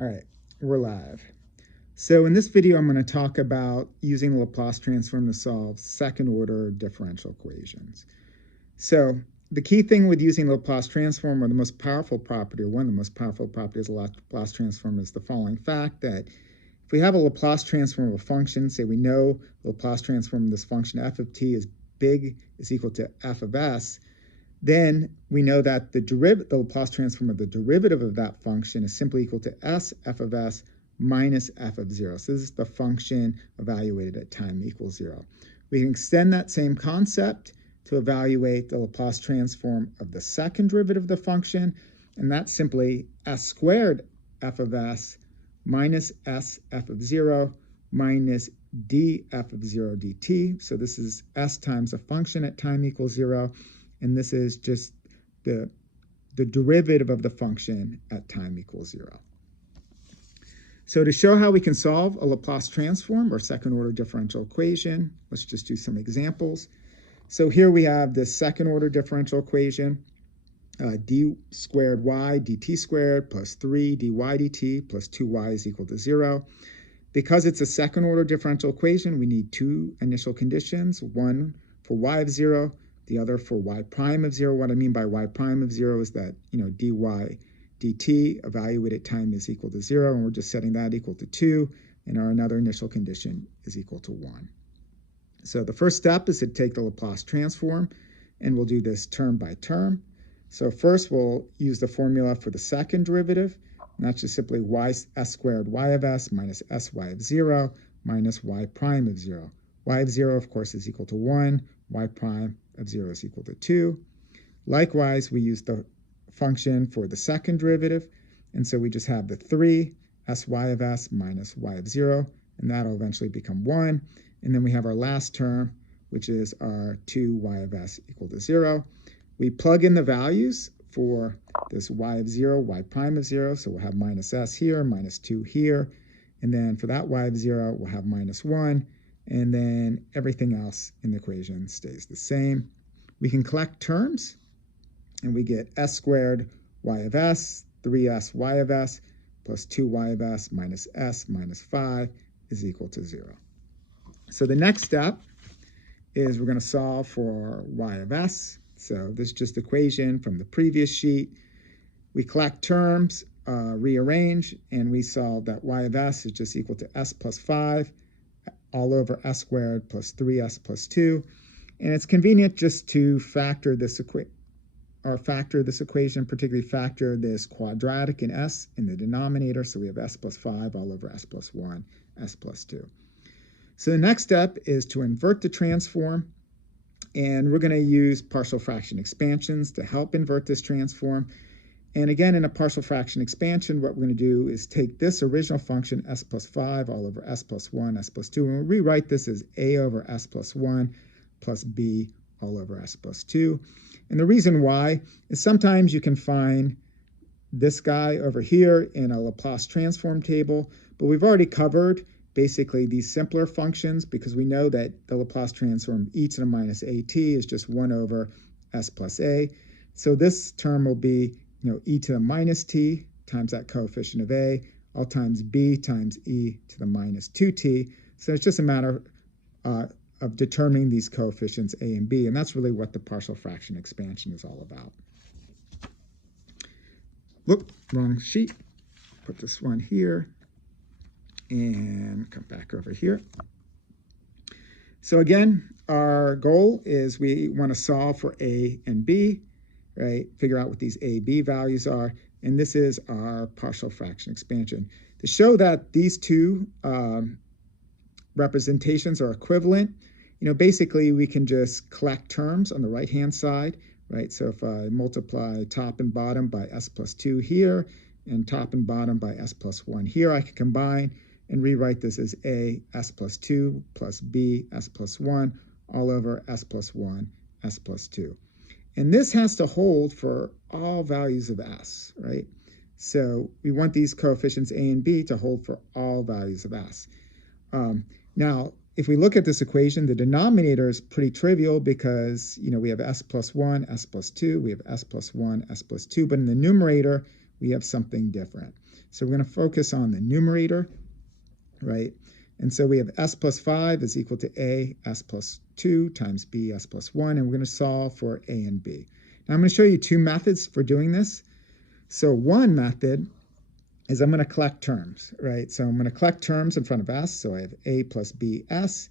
All right, we're live. So in this video, I'm going to talk about using the Laplace transform to solve second-order differential equations. So the key thing with using the Laplace transform, or the most powerful property, or one of the most powerful properties of the Laplace transform, is the following fact that if we have a Laplace transform of a function, say we know the Laplace transform of this function f of t is equal to f of s, then we know that the Laplace transform of the derivative of that function is simply equal to s f of s minus f of 0. So this is the function evaluated at time equals 0. We can extend that same concept to evaluate the Laplace transform of the second derivative of the function, and that's simply s squared f of s minus s f of 0 minus df of 0 dt. So this is s times a function at time equals 0, and this is just the derivative of the function at time equals 0. So to show how we can solve a Laplace transform or second-order differential equation, let's just do some examples. So here we have this second-order differential equation, d squared y dt squared plus 3 dy dt plus 2y is equal to 0. Because it's a second-order differential equation, we need two initial conditions, one for y of 0, the other for y prime of 0. What I mean by y prime of 0 is that, dy dt evaluated time is equal to 0, and we're just setting that equal to 2, and our another initial condition is equal to 1. So the first step is to take the Laplace transform, and we'll do this term by term. So first we'll use the formula for the second derivative, and that's just simply s squared y of s minus sy of 0 minus y prime of 0. Y of 0, of course, is equal to 1. Y prime of 0 is equal to 2. Likewise, we use the function for the second derivative, and so we just have the 3 sy of s minus y of 0, and that'll eventually become 1. And then we have our last term, which is our 2y of s equal to 0. We plug in the values for this y of 0, y prime of 0, so we'll have minus s here, minus 2 here, and then for that y of 0, we'll have minus 1, and then everything else in the equation stays the same. We can collect terms, and we get s squared y of s, 3s y of s, plus 2y of s minus s minus 5 is equal to 0. So the next step is we're going to solve for y of s. So this is just the equation from the previous sheet. We collect terms, rearrange, and we solve that y of s is just equal to s plus 5 all over s squared plus 3s plus 2. And it's convenient just to factor this equation, particularly factor this quadratic in s in the denominator. So we have s plus 5 all over s plus 1, s plus 2. So the next step is to invert the transform, and we're going to use partial fraction expansions to help invert this transform. And again, in a partial fraction expansion, what we're going to do is take this original function, s plus 5 all over s plus 1, s plus 2, and we'll rewrite this as a over s plus 1 plus b all over s plus 2. And the reason why is sometimes you can find this guy over here in a Laplace transform table, but we've already covered basically these simpler functions because we know that the Laplace transform e to the minus at is just 1 over s plus a. So this term will be e to the minus t times that coefficient of a, all times b times e to the minus 2t. So it's just a matter of determining these coefficients a and b, and that's really what the partial fraction expansion is all about. Look, wrong sheet. Put this one here and come back over here. So again, our goal is we want to solve for a and b, right? Figure out what these a, b values are, and this is our partial fraction expansion. To show that these two representations are equivalent, basically we can just collect terms on the right-hand side, right? So if I multiply top and bottom by s plus 2 here and top and bottom by s plus 1 here, I can combine and rewrite this as a s plus 2 plus b s plus 1 all over s plus 1 s plus 2. And this has to hold for all values of s, right? So we want these coefficients a and b to hold for all values of s. Now, if we look at this equation, the denominator is pretty trivial because, we have s plus 1, s plus 2, we have s plus 1, s plus 2, but in the numerator, we have something different. So we're going to focus on the numerator, right? And so we have s plus 5 is equal to a s plus 2 times b s plus 1, and we're going to solve for a and b. Now I'm going to show you two methods for doing this. So one method is I'm going to collect terms, right? So I'm going to collect terms in front of s. So I have a plus b s,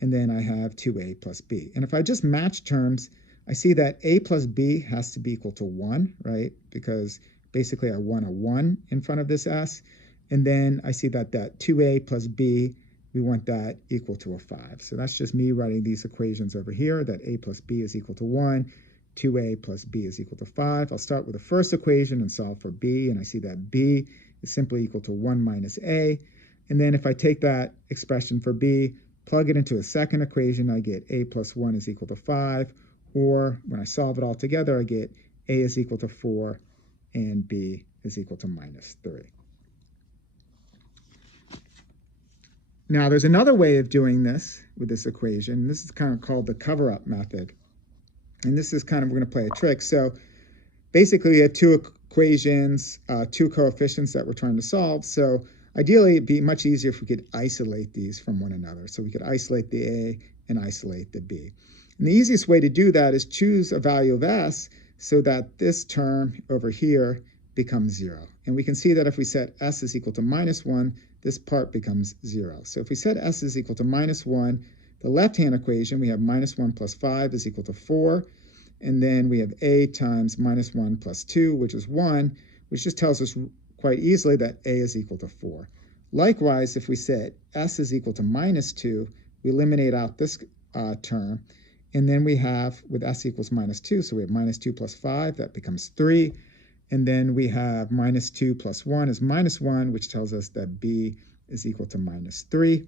and then I have 2a plus b. And if I just match terms, I see that a plus b has to be equal to 1, right? Because basically I want a 1 in front of this s. And then I see that 2a plus b, we want that equal to a 5. So that's just me writing these equations over here, that a plus b is equal to 1, 2a plus b is equal to 5. I'll start with the first equation and solve for b, and I see that b is simply equal to 1 minus a. And then if I take that expression for b, plug it into a second equation, I get a plus 1 is equal to 5. Or when I solve it all together, I get a is equal to 4 and b is equal to minus 3. Now, there's another way of doing this with this equation. This is kind of called the cover-up method. And this is kind of, we're going to play a trick. So basically, we have two equations, two coefficients that we're trying to solve. So ideally, it'd be much easier if we could isolate these from one another. So we could isolate the a and isolate the b. And the easiest way to do that is choose a value of s so that this term over here becomes 0. And we can see that if we set s is equal to minus 1, this part becomes 0. So if we set s is equal to minus 1, the left-hand equation, we have minus 1 plus 5 is equal to 4. And then we have a times minus 1 plus 2, which is 1, which just tells us quite easily that a is equal to 4. Likewise, if we set s is equal to minus 2, we eliminate out this term. And then we have, with s equals minus 2, so we have minus 2 plus 5, that becomes 3. And then we have minus 2 plus 1 is minus 1, which tells us that b is equal to minus 3.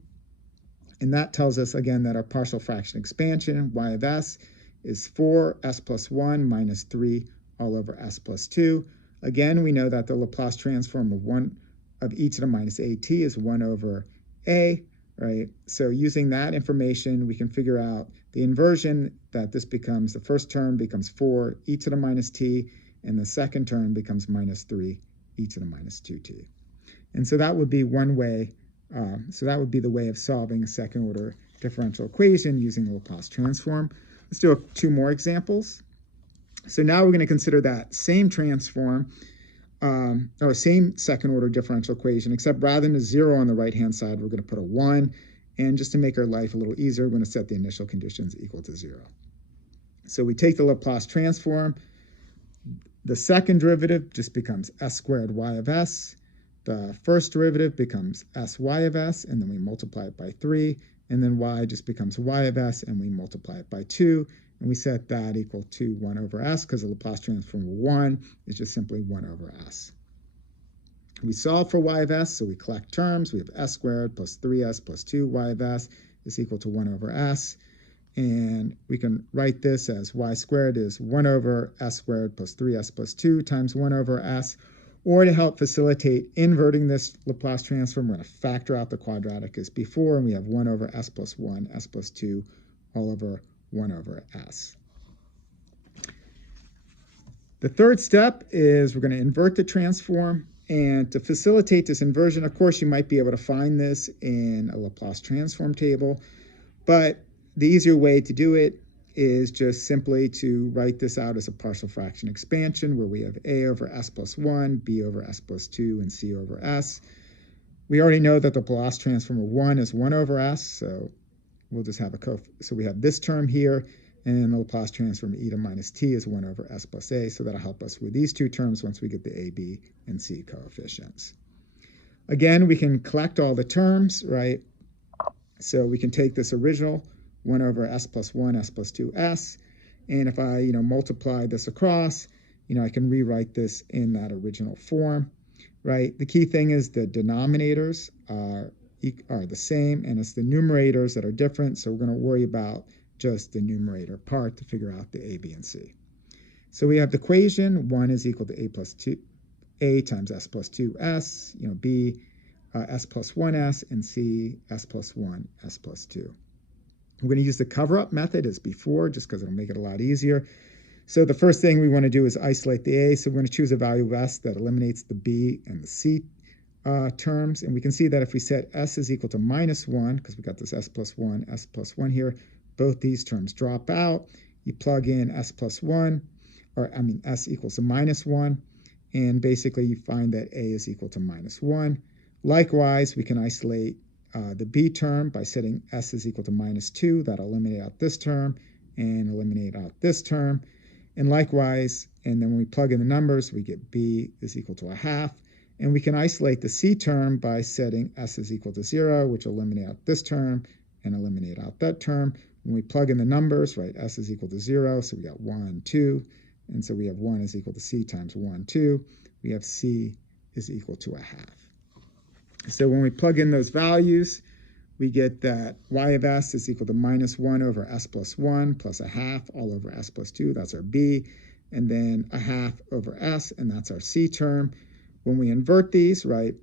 And that tells us, again, that our partial fraction expansion, y of s, is 4 s plus 1 minus 3 all over s plus 2. Again, we know that the Laplace transform of 1 of e to the minus at is 1 over a, right? So using that information, we can figure out the inversion, that this becomes, the first term becomes 4 e to the minus t, and the second term becomes minus 3 e to the minus 2t. And so that would be one way, so that would be the way of solving a second order differential equation using the Laplace transform. Let's do two more examples. So now we're going to consider that same transform, or same second order differential equation, except rather than a 0 on the right-hand side, we're going to put a 1. And just to make our life a little easier, we're going to set the initial conditions equal to 0. So we take the Laplace transform. The second derivative just becomes s squared y of s. The first derivative becomes sy of s, and then we multiply it by 3. And then y just becomes y of s, and we multiply it by 2. And we set that equal to 1 over s, because the Laplace transform of 1 is just simply 1 over s. We solve for y of s, so we collect terms. We have s squared plus 3s plus 2y of s is equal to 1 over s. And we can write this as y squared is 1 over s squared plus 3s plus 2 times 1 over s. Or to help facilitate inverting this Laplace transform, we're going to factor out the quadratic as before, and we have 1 over s plus 1, s plus 2, all over 1 over s. The third step is we're going to invert the transform. And to facilitate this inversion, of course, you might be able to find this in a Laplace transform table. But the easier way to do it is just simply to write this out as a partial fraction expansion, where we have a over s plus 1, b over s plus 2, and c over s. We already know that the Laplace transform of 1 is 1 over s, so we'll just have so we have this term here, and the Laplace transform of e to minus t is 1 over s plus a, so that'll help us with these two terms once we get the a, b, and c coefficients. Again, we can collect all the terms, right? So we can take this original 1 over s plus 1, s plus 2, s. And if I, multiply this across, I can rewrite this in that original form, right? The key thing is the denominators are the same, and it's the numerators that are different. So we're going to worry about just the numerator part to figure out the a, b, and c. So we have the equation 1 is equal to a plus 2, a times s plus 2s, b s plus 1s, and c s plus 1, s plus 2. We're going to use the cover-up method as before, just because it'll make it a lot easier. So the first thing we want to do is isolate the a. So we're going to choose a value of s that eliminates the b and the c terms, and we can see that if we set s is equal to -1, because we got this s plus 1 here, both these terms drop out. You plug in s plus 1, s equals to -1, and basically you find that a is equal to -1. Likewise, we can isolate the b term by setting s is equal to -2. That'll eliminate out this term and eliminate out this term. And likewise, and then when we plug in the numbers, we get b is equal to 1/2. And we can isolate the c term by setting s is equal to 0, which will eliminate out this term and eliminate out that term. When we plug in the numbers, right, s is equal to 0, so we got 1, 2. And so we have 1 is equal to c times 1, 2. We have c is equal to 1/2. So when we plug in those values, we get that y of s is equal to -1 over s plus 1 plus 1/2 all over s plus 2. That's our b. And then 1/2 over s, and that's our c term. When we invert these, right,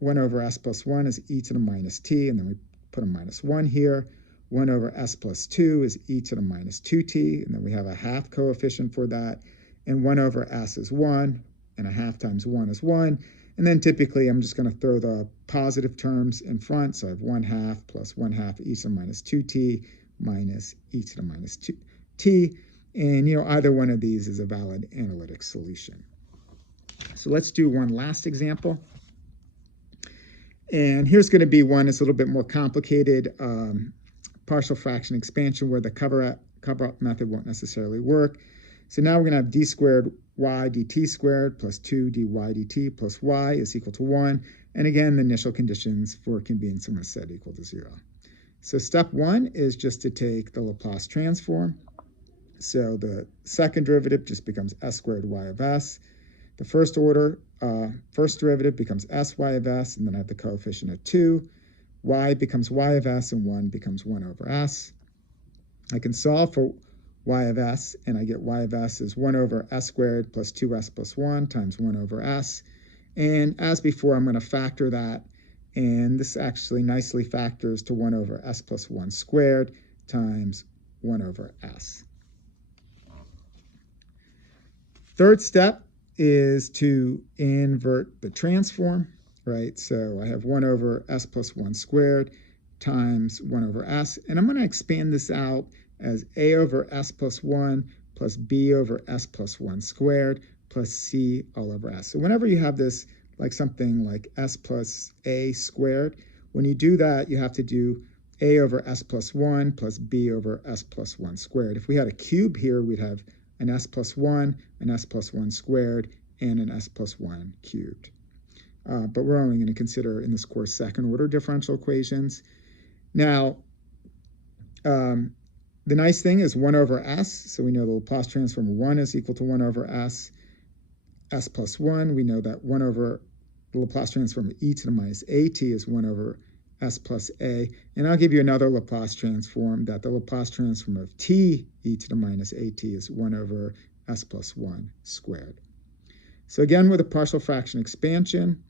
1 over s plus 1 is e to the minus t, and then we put a -1 here. 1 over s plus 2 is e to the minus 2t, and then we have a 1/2 coefficient for that. And 1 over s is 1, and 1/2 times 1 is 1. And then typically I'm just going to throw the positive terms in front. So I have 1/2 plus 1/2 e to the minus 2t minus e to the minus 2t. And, either one of these is a valid analytic solution. So let's do one last example. And here's going to be one that's a little bit more complicated, partial fraction expansion, where the cover-up method won't necessarily work. So now we're going to have d squared y dt squared plus 2 dy dt plus y is equal to 1. And again, the initial conditions for convenience I'm going to set equal to 0. So step 1 is just to take the Laplace transform. So the second derivative just becomes s squared y of s. The first derivative becomes sy of s, and then I have the coefficient of 2. Y becomes y of s, and 1 becomes 1 over s. I can solve for y of s, and I get y of s is 1 over s squared plus 2s plus 1 times 1 over s. And as before, I'm going to factor that, and this actually nicely factors to 1 over s plus 1 squared times 1 over s. Third step is to invert the transform, right? So I have 1 over s plus 1 squared times 1 over s, and I'm going to expand this out as a over s plus 1 plus b over s plus 1 squared plus c all over s. So whenever you have this, like something like s plus a squared, when you do that, you have to do a over s plus 1 plus b over s plus 1 squared. If we had a cube here, we'd have an s plus 1, an s plus 1 squared, and an s plus 1 cubed. But we're only going to consider in this course second-order differential equations. Now, the nice thing is 1 over s, so we know the Laplace transform of 1 is equal to 1 over s. S plus 1, we know that 1 over the Laplace transform of e to the minus at is 1 over s plus a. And I'll give you another Laplace transform, that the Laplace transform of t e to the minus at is 1 over s plus 1 squared. So again, with a partial fraction expansion,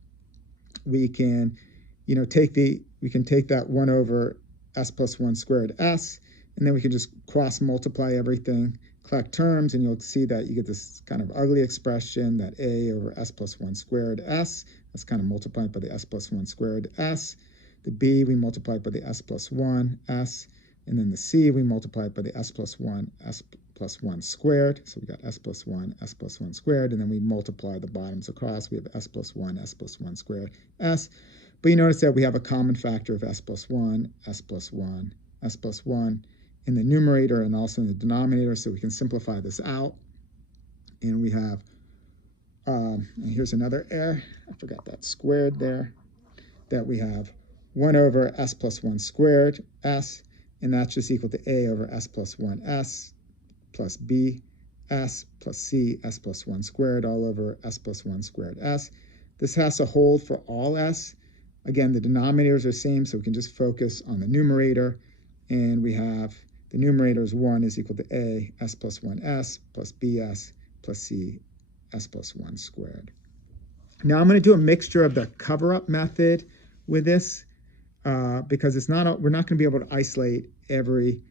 we can, take that 1 over s plus 1 squared s, and then we can just cross multiply everything, collect terms, and you'll see that you get this kind of ugly expression that a over s plus 1 squared s, that's kind of multiplied by the s plus 1 squared s. The b, we multiply by the s plus 1 s, and then the c, we multiply by the s plus 1 squared. So we got s plus 1 squared, and then we multiply the bottoms across. We have s plus 1 squared s. But you notice that we have a common factor of s plus 1 in the numerator and also in the denominator, so we can simplify this out. And we have, and here's another error, I forgot that squared there, that we have 1 over s plus 1 squared s, and that's just equal to a over s plus 1 s plus b s plus c s plus 1 squared all over s plus 1 squared s. This has to hold for all s. Again, the denominators are the same, so we can just focus on the numerator, and we have the numerator is 1 is equal to a s plus 1 s plus bs plus c s plus 1 squared. Now I'm going to do a mixture of the cover-up method with this because we're not going to be able to isolate every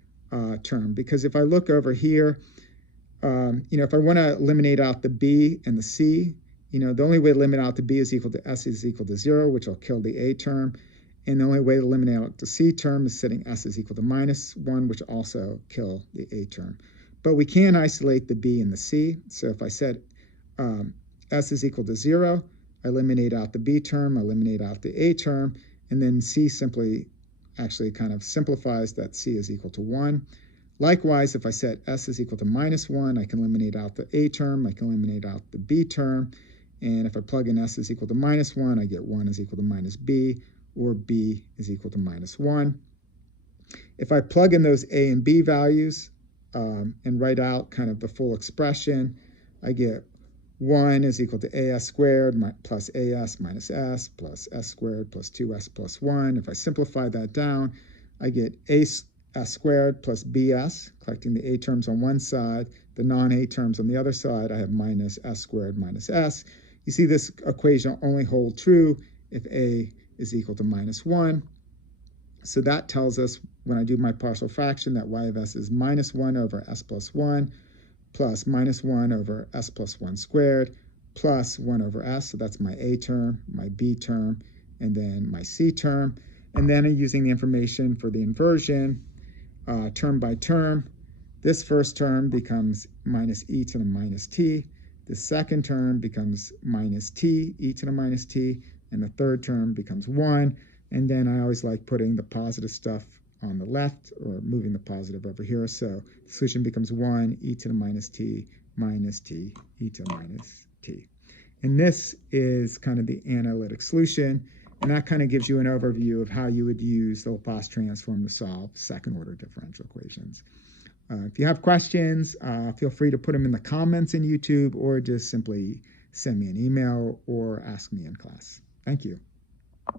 term. Because if I look over here, if I want to eliminate out the b and the c, the only way to limit out to b is equal to s is equal to 0, which will kill the a term. And the only way to eliminate out the c term is setting s is equal to -1, which will also kill the a term. But we can isolate the b and the c. So if I set s is equal to 0, I eliminate out the b term, I eliminate out the a term, and then c simply actually kind of simplifies that c is equal to 1. Likewise, if I set s is equal to -1, I can eliminate out the a term, I can eliminate out the b term, and if I plug in s is equal to -1, I get 1 is equal to -b, or b is equal to -1. If I plug in those a and b values and write out kind of the full expression, I get 1 is equal to as squared plus as minus s plus s squared plus 2s plus 1. If I simplify that down, I get s squared plus bs, collecting the a terms on one side, the non-a terms on the other side. I have minus s squared minus s. You see this equation only hold true if a is equal to -1. So that tells us, when I do my partial fraction, that y of s is -1 over s plus 1 plus -1 over s plus 1 squared plus 1 over s. So that's my a term, my b term, and then my c term. And then using the information for the inversion, term by term, this first term becomes minus e to the minus t. The second term becomes minus t, e to the minus t. And the third term becomes 1. And then I always like putting the positive stuff on the left, or moving the positive over here. So the solution becomes 1, e to the minus t, e to the minus t. And this is kind of the analytic solution. And that kind of gives you an overview of how you would use the Laplace transform to solve second-order differential equations. If you have questions, feel free to put them in the comments in YouTube, or just simply send me an email or ask me in class. Thank you.